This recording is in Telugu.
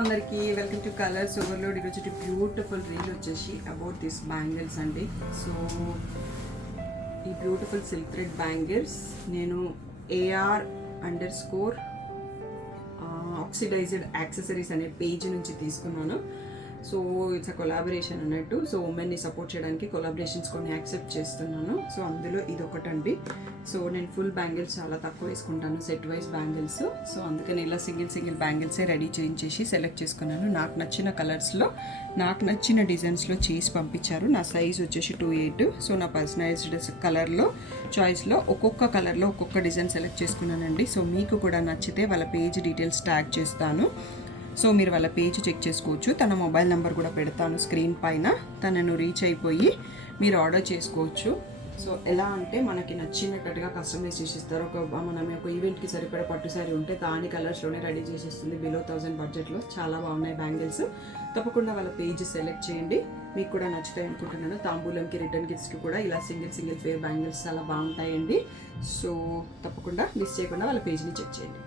అందరికీ వెల్కమ్ టు కలర్స్ ఓవర్లోడ్. ఈరోజు బ్యూటిఫుల్ రీల్ వచ్చేసి అబౌట్ దిస్ బ్యాంగిల్స్ అండి. సో ఈ బ్యూటిఫుల్ సిల్క్ థ్రెడ్ బ్యాంగిల్స్ నేను AR__ ఆక్సిడైజ్డ్ యాక్సెసరీస్ అనే పేజ్ నుంచి తీసుకున్నాను. సో ఇట్స్ అ కొలాబరేషన్ అన్నట్టు. సో ఉమెన్ని సపోర్ట్ చేయడానికి కొలాబరేషన్స్ కొన్ని యాక్సెప్ట్ చేస్తున్నాను. సో అందులో ఇది ఒకటండి. సో నేను ఫుల్ బ్యాంగిల్స్ చాలా తక్కువ వేసుకుంటాను, సెట్ వైజ్ బ్యాంగిల్స్. సో అందుకని ఇలా సింగిల్ బ్యాంగిల్సే రెడీ చేయించేసి సెలెక్ట్ చేసుకున్నాను. నాకు నచ్చిన కలర్స్లో, నాకు నచ్చిన డిజైన్స్లో చేసి పంపించారు. నా సైజ్ వచ్చేసి 2/8. సో నా పర్సనలైజ్డ్ కలర్లో చాయిస్లో ఒక్కొక్క కలర్లో ఒక్కొక్క డిజైన్ సెలెక్ట్ చేసుకున్నానండి. సో మీకు కూడా నచ్చితే వాళ్ళ పేజ్ డీటెయిల్స్ ట్యాగ్ చేస్తాను. సో మీరు వాళ్ళ పేజ్ చెక్ చేసుకోవచ్చు. తన మొబైల్ నెంబర్ కూడా పెడతాను స్క్రీన్ పైన. తనను రీచ్ అయిపోయి మీరు ఆర్డర్ చేసుకోవచ్చు. సో ఎలా అంటే మనకి నచ్చినట్టుగా కస్టమైజ్ చేసిస్తారు. మనం ఒక ఈవెంట్కి సరిపడే పట్టు సారీ ఉంటే దాని కలర్స్లోనే రెడీ చేసేస్తుంది. బిలో 1000 బడ్జెట్లో చాలా బాగున్నాయి బ్యాంగిల్స్. తప్పకుండా వాళ్ళ పేజ్ సెలెక్ట్ చేయండి, మీకు కూడా నచ్చుతాయి అనుకుంటున్నాను. తాంబూలంకి, రిటర్న్ గిఫ్ట్స్కి కూడా ఇలా సింగిల్ పేర్ బ్యాంగిల్స్ చాలా బాగుంటాయండి. సో తప్పకుండా మిస్ చేయకుండా వాళ్ళ పేజ్ని చెక్ చేయండి.